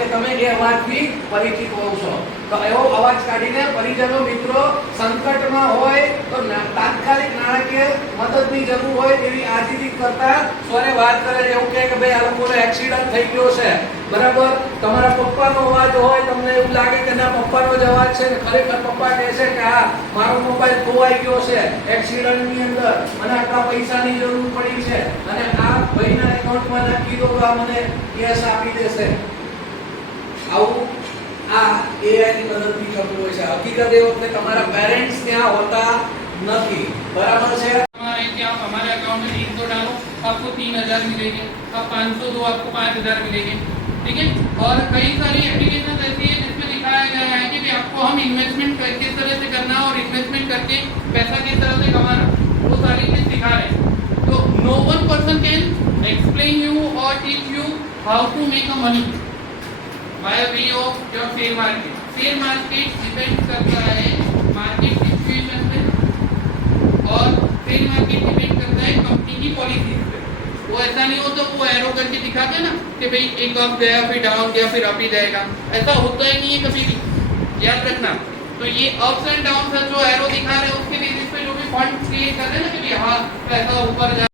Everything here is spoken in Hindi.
કે તમે એ અવાજથી પરિચિત હોવ છો. તો એવો અવાજ કાઢીને પરિજનો મિત્રો સંકટમાં હોય તો તાત્કાલિક નાણાકીય મદદની જરૂર હોય એવી આજીજી કરતા સ્વરે વાત કરે છે. એવું કહે કે ભાઈ આ લોકોનો એક્સિડન્ટ થઈ ગયો છે, બરાબર, તમારા પપ્પાનો અવાજ હોય, તમને એવું લાગે કે ના પપ્પાનો જ અવાજ છે, ખરેખર પપ્પા કહે છે કે આ મારો મોબાઈલ ખોવાઈ ગયો છે એક્સિડન્ટની અંદર અને આટલા પૈસાની જરૂર પડી છે અને આ ભાઈના એકાઉન્ટમાં નાખી દો તો આ મને કેશ આપી દેશે. આવું આ AI ની મદદથી થતું હોય છે. હકીકત એ વખતે તમારા પેરેન્ટ્સ ત્યાં હોતા નથી, બરાબર છે. हमारे क्या हमारे अकाउंट में 300 डालो आपको 3000 मिलेंगे, अब 500 दो आपको 5000 मिलेंगे, ठीक है। और कई सारी एप्लीकेशन ऐसी है जिसमें दिखाया गया है कि भी आपको हम इन्वेस्टमेंट किस तरह से करना और इन्वेस्टमेंट करके पैसा किस तरह से कमाना, वो सारी चीज सिखा रहे हैं. तो no one person can explain you और teach you how to make a money by way of your share market. Share market depend करता है मार्केट सिचुएशन पे और शेयर मार्केट डिपेंड करता है कंपनी की पॉलिसी पे. वो ऐसा नहीं होता वो एरो करके दिखाते ना कि भाई एक अप गया फिर डाउन गया फिर अप ही जाएगा, ऐसा होता ही नहीं है कभी भी, याद रखना. तो ये अप्स एंड डाउन जो एरो दिखा रहे हैं उसके बेसिस पे जो भी फंड क्रिएट कर रहे हैं ना कि हाँ पैसा ऊपर जा